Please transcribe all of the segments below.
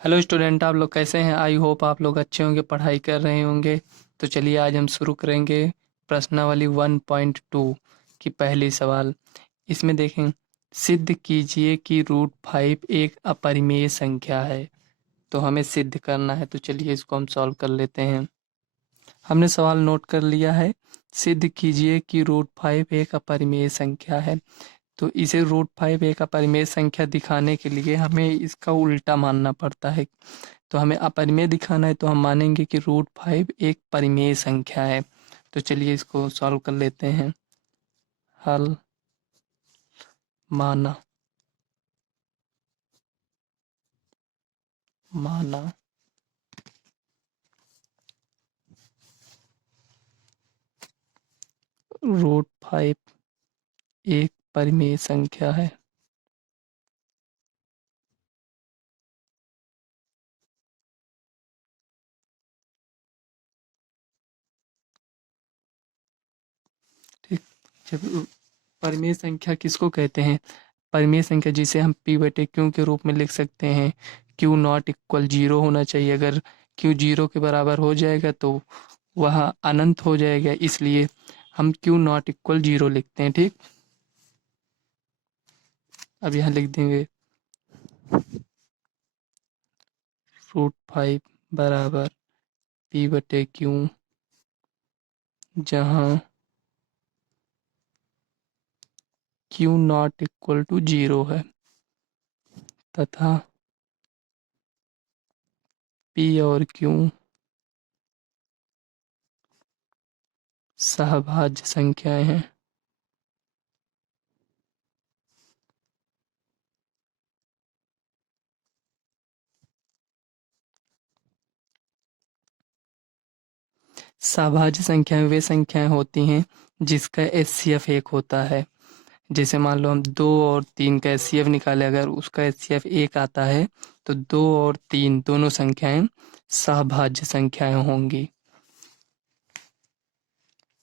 Hello student, आप लोग कैसे हैं? आई होप आप लोग अच्छे होंगे, पढ़ाई कर रहे होंगे। तो चलिए आज हम शुरू करेंगे प्रश्नावली 1.2 की पहली सवाल। इसमें देखें, सिद्ध कीजिए कि रूट 5 एक अपरिमेय संख्या है। तो हमें सिद्ध करना है, तो चलिए इसको हम सॉल्व कर लेते हैं। हमने सवाल नोट कर लिया है। सिद्ध कीजिए कि रूट 5 एक अपरिमेय संख्या है। तो इसे रूट 5 एक अपरिमेय संख्या दिखाने के लिए हमें इसका उल्टा मानना पड़ता है। तो हमें अपरिमेय दिखाना है, तो हम मानेंगे कि रूट 5 एक परिमेय संख्या है। तो चलिए इसको सॉल्व कर लेते हैं। हल माना माना रूट 5 एक परिमेय संख्या है। ठीक। जब परिमेय संख्या किसको कहते हैं? परिमेय संख्या जिसे हम p बटे क्यू के रूप में लिख सकते हैं। क्यू नॉट इक्वल जीरो होना चाहिए। अगर क्यू जीरो के बराबर हो जाएगा तो वह अनंत हो जाएगा, इसलिए हम क्यू नॉट इक्वल जीरो लिखते हैं। ठीक, अब यहाँ लिख देंगे रूट 5 बराबर p बटे क्यू, जहाँ q not equal to zero है तथा p और q सहभाज्य संख्याएं हैं। सहभाज्य संख्याएं वे संख्याएं होती हैं जिसका एचसीएफ एक होता है। जैसे मान लो हम 2 और 3 का एचसीएफ निकाले, अगर उसका एचसीएफ एक आता है तो 2 और 3 दोनों संख्याएं सहभाज्य संख्याएं होंगी।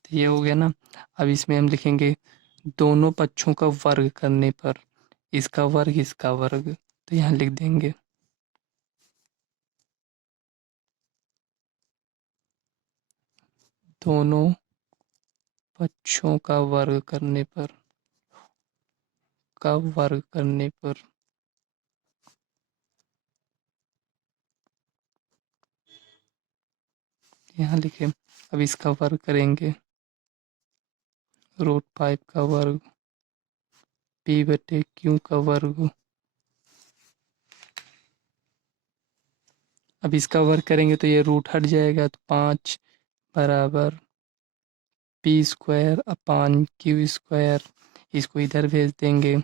तो ये हो गया ना। अब इसमें हम लिखेंगे दोनों पक्षों का वर्ग करने पर, इसका वर्ग इसका वर्ग, तो यहाँ लिख देंगे दोनों पक्षों का वर्ग करने पर, का वर्ग करने पर यहाँ लिखे। अब इसका वर्ग करेंगे, रूट 5 का वर्ग p बटे q का वर्ग। अब इसका वर्ग करेंगे तो ये रूट हट जाएगा, तो 5 बराबर p square upon q square. इसको इधर भेज देंगे।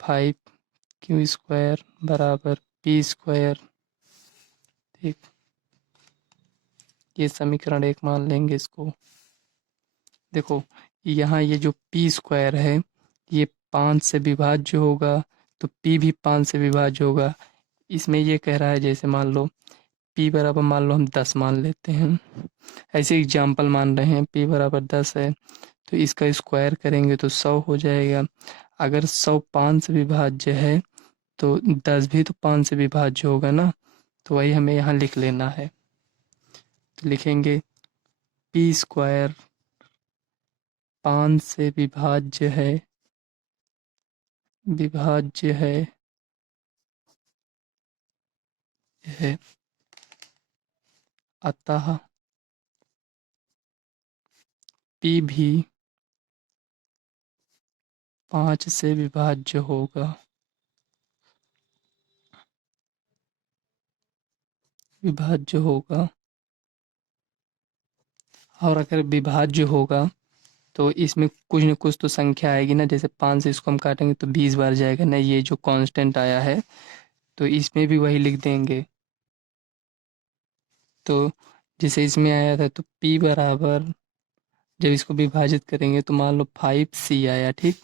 5q स्क्वायर बराबर p स्क्वायर। ठीक, ये समीकरण 1 मान लेंगे इसको। देखो, यहाँ ये जो p स्क्वायर है ये 5 से विभाज्य होगा, तो p भी 5 से विभाज्य होगा। इसमें ये कह रहा है, जैसे मान लो p बराबर मान लो हम 10 मान लेते हैं, ऐसे एग्जाम्पल मान रहे हैं। p बराबर 10 है तो इसका स्क्वायर करेंगे तो 100 हो जाएगा। अगर 100 5 से विभाज्य है तो 10 भी तो 5 से विभाज्य होगा ना, तो वही हमें यहाँ लिख लेना है। तो लिखेंगे p स्क्वायर 5 से विभाज्य है, अतः p भी 5 से विभाज्य होगा। विभाज्य होगा, और अगर विभाज्य होगा तो इसमें कुछ न कुछ तो संख्या आएगी ना। जैसे 5 से इसको हम काटेंगे तो 20 बार जाएगा ना, ये जो कांस्टेंट आया है, तो इसमें भी वही लिख देंगे। तो जैसे इसमें आया था तो p बराबर, जब इसको विभाजित करेंगे तो मान लो 5c आया। ठीक,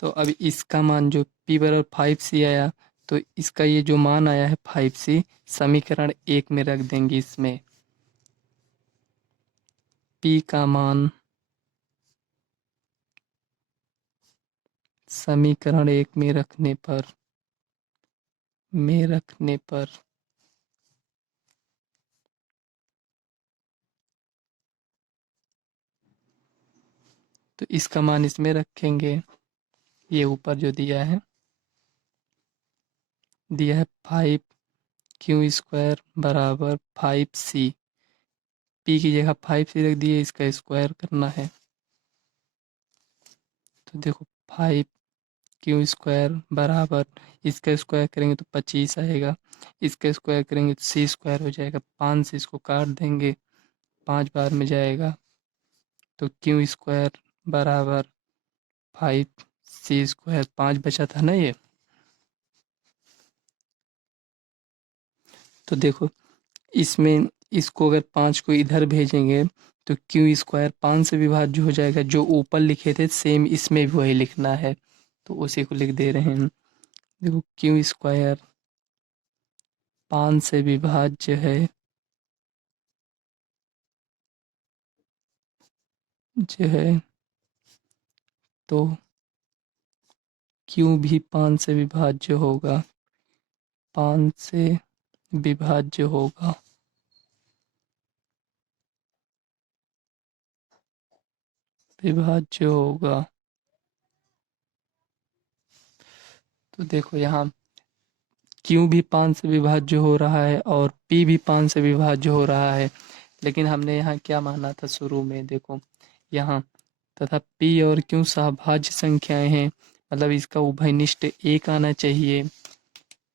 तो अब इसका मान जो p बराबर 5c आया, तो इसका ये जो मान आया है 5c, समीकरण 1 में रख देंगे। इसमें p का मान समीकरण 1 में रखने पर में रखने पर तो इसका मान इसमें रखेंगे। ये ऊपर जो दिया है 5 क्यू बराबर 5c। पी की जगह 5c रख दिए, इसका स्क्वायर करना है। तो देखो 5 क्यू बराबर, इसका स्क्वायर करेंगे तो 25 आएगा, इसका स्क्वायर करेंगे तो सी स्क्वायर हो जाएगा। 5 से इसको काट देंगे, 5 बार में जाएगा, तो क्यू बराबर 5c²। 5 बचा था ना ये। तो देखो इसमें इसको अगर 5 को इधर भेजेंगे तो क्यू² 5 से विभाज्य हो जाएगा। जो ऊपर लिखे थे सेम इसमें भी वही लिखना है, तो उसी को लिख दे रहे हैं। देखो क्यू² 5 से विभाज्य है, जो है तो क्यू भी 5 से विभाज्य होगा, 5 से विभाज्य होगा। विभाज्य होगा। तो देखो यहाँ क्यू भी 5 से विभाज्य हो रहा है और पी भी 5 से विभाज्य हो रहा है, लेकिन हमने यहाँ क्या माना था शुरू में, देखो यहाँ तथा पी और क्यू सहभाज्य संख्याएं हैं, मतलब इसका उभयनिष्ठ 1 आना चाहिए।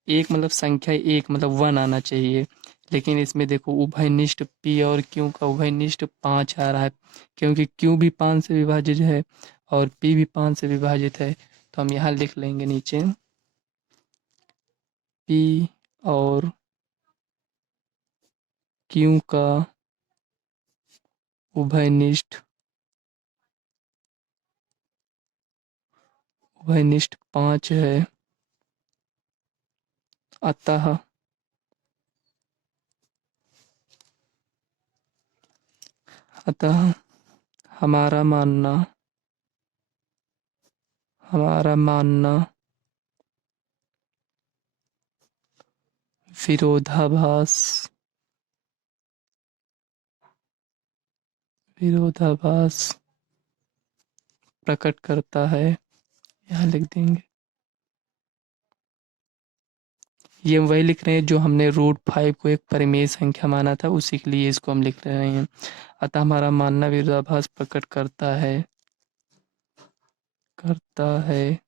एक मतलब संख्या 1 मतलब 1 आना चाहिए, लेकिन इसमें देखो उभयनिष्ठ पी और क्यू का उभयनिष्ठ 5 आ रहा है, क्योंकि क्यू भी 5 से विभाजित है और पी भी 5 से विभाजित है। तो हम यहाँ लिख लेंगे नीचे पी और क्यू का उभयनिष्ठ 5 है, अतः अतः हमारा मानना हमारा मानना विरोधाभास विरोधाभास प्रकट करता है। यहाँ लिख देंगे, ये वही लिख रहे हैं जो हमने √5 को एक परिमेय संख्या माना था, उसी के लिए इसको हम लिख रहे हैं। अतः हमारा मानना विरोधाभास प्रकट करता है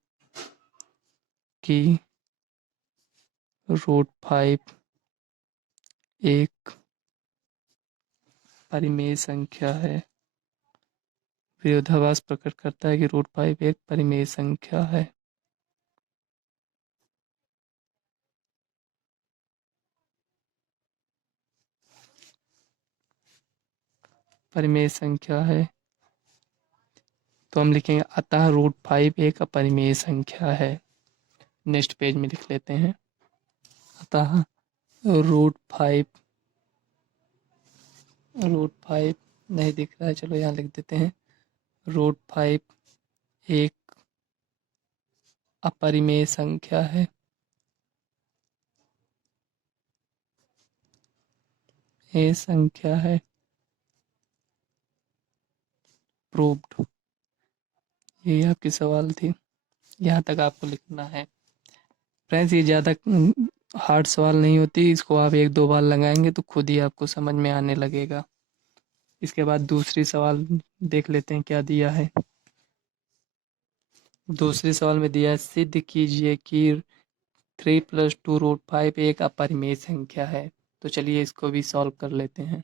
कि √5 एक परिमेय संख्या है। विरोधाभास प्रकट करता है कि √5 एक परिमेय संख्या है। परिमेय संख्या है, तो हम लिखेंगे अतः √5 एक अपरिमेय संख्या है। नेक्स्ट पेज में लिख लेते हैं, अतः √5 नहीं दिख रहा है, चलो यहाँ लिख देते हैं √5 एक अपरिमेय संख्या है। ये संख्या है। प्रूव्ड। ये आपकी सवाल थी, यहाँ तक आपको लिखना है। फ्रेंड्स ये ज़्यादा हार्ड सवाल नहीं होती, इसको आप 1-2 बार लगाएंगे तो खुद ही आपको समझ में आने लगेगा। इसके बाद दूसरी सवाल देख लेते हैं क्या दिया है। दूसरे सवाल में दिया है सिद्ध कीजिए कि 3 + 2√5 एक अपरिमेय संख्या है। तो चलिए इसको भी सॉल्व कर लेते हैं।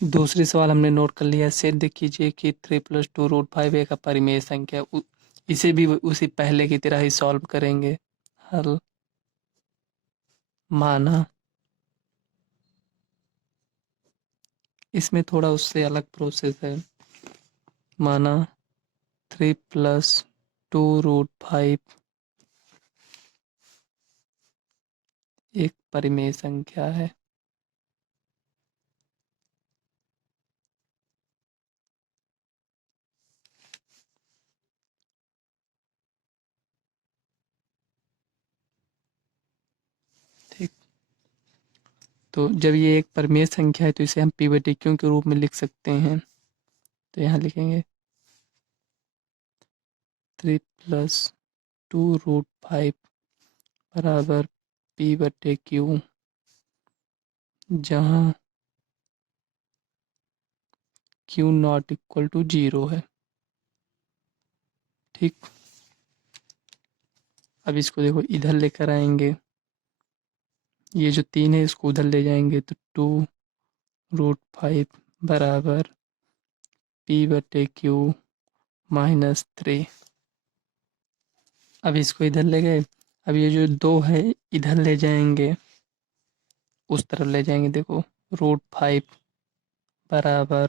दूसरी सवाल हमने नोट कर लिया है, सिद्ध कीजिए कि 3 + 2√5 एक अपरिमेय संख्या। इसे भी उसी पहले की तरह ही सॉल्व करेंगे। हल माना, इसमें थोड़ा उससे अलग प्रोसेस है। माना 3 + 2√5 एक परिमेय संख्या है। तो जब ये एक परिमेय संख्या है तो इसे हम p/q के रूप में लिख सकते हैं। तो यहाँ लिखेंगे 3 + 2√5 बराबर p/q, जहाँ q नॉट इक्वल टू 0 है। ठीक, अब इसको देखो इधर लेकर आएंगे, ये जो 3 है इसको उधर ले जाएंगे तो 2√5 बराबर p/q -3। अब इसको इधर ले गए, अब ये जो 2 है इधर ले जाएंगे, उस तरफ ले जाएंगे, देखो √5 बराबर,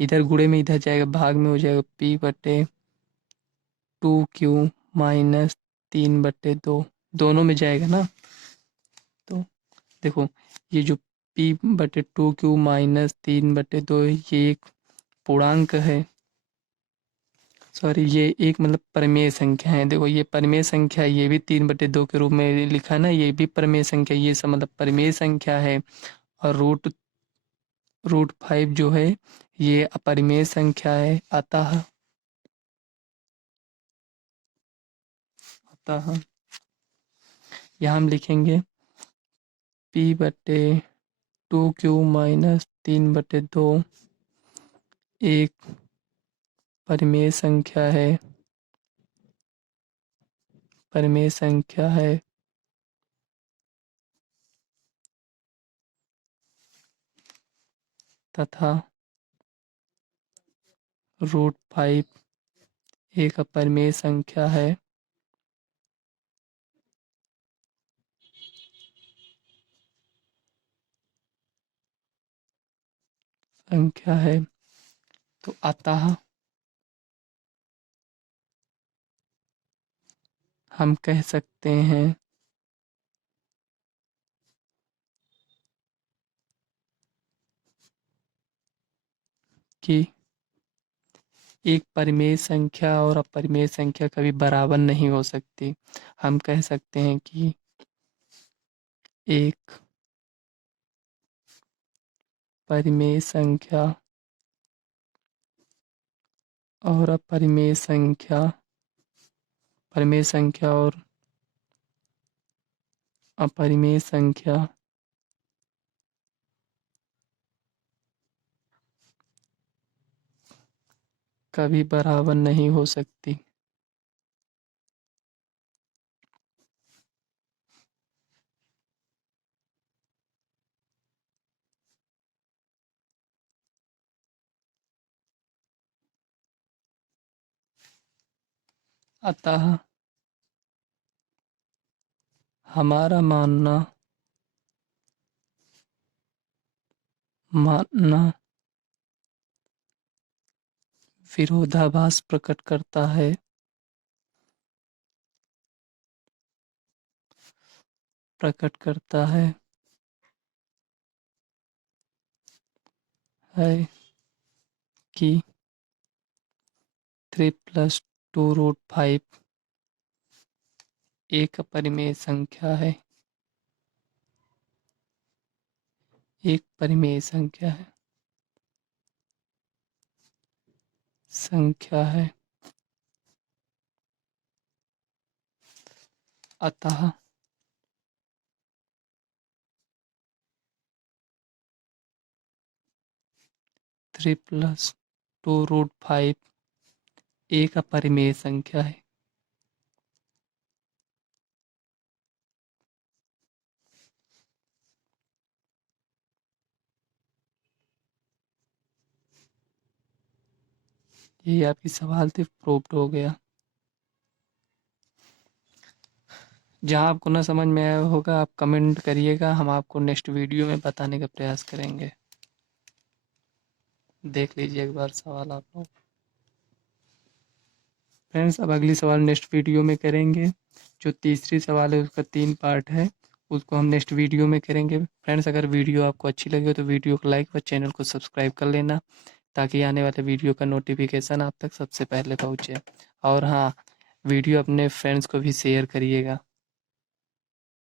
इधर गुणे में इधर जाएगा, भाग में हो जाएगा p/2q -3/2, दोनों में जाएगा ना। तो देखो ये जो p/2q -3/2 ये एक पूर्णांक है, सॉरी ये एक मतलब परिमेय संख्या है। देखो ये परिमेय संख्या, ये भी 3/2 के रूप में लिखा ना, ये भी परिमेय संख्या, ये सब मतलब परिमेय संख्या है। और √5 जो है ये अपरिमेय संख्या है। अतः यहाँ हम लिखेंगे p/2q -3/2 एक परिमेय संख्या है तथा √5 एक अपरिमेय संख्या है। तो अतः हम कह सकते हैं कि एक परिमेय संख्या और अपरिमेय संख्या कभी बराबर नहीं हो सकती। हम कह सकते हैं कि एक परिमेय संख्या और अपरिमेय संख्या, परिमेय संख्या और अपरिमेय संख्या कभी बराबर नहीं हो सकती। अतः हमारा मानना विरोधाभास प्रकट करता है। कि 3 + 2√5 एक अपरिमेय संख्या है। एक परिमेय संख्या है। अतः थ्री प्लस 2√5 एक अपरिमेय संख्या है। ये आपकी सवाल थे, प्रूव्ड हो गया। जहाँ आपको ना समझ में आया होगा आप कमेंट करिएगा, हम आपको नेक्स्ट वीडियो में बताने का प्रयास करेंगे। देख लीजिए एक बार सवाल आप लोग। फ्रेंड्स अब अगली सवाल नेक्स्ट वीडियो में करेंगे। जो तीसरी सवाल है उसका 3 पार्ट है, उसको हम नेक्स्ट वीडियो में करेंगे। फ्रेंड्स अगर वीडियो आपको अच्छी लगे तो वीडियो को लाइक व चैनल को सब्सक्राइब कर लेना, ताकि आने वाले वीडियो का नोटिफिकेशन आप तक सबसे पहले पहुँचे। और हाँ, वीडियो अपने फ्रेंड्स को भी शेयर करिएगा।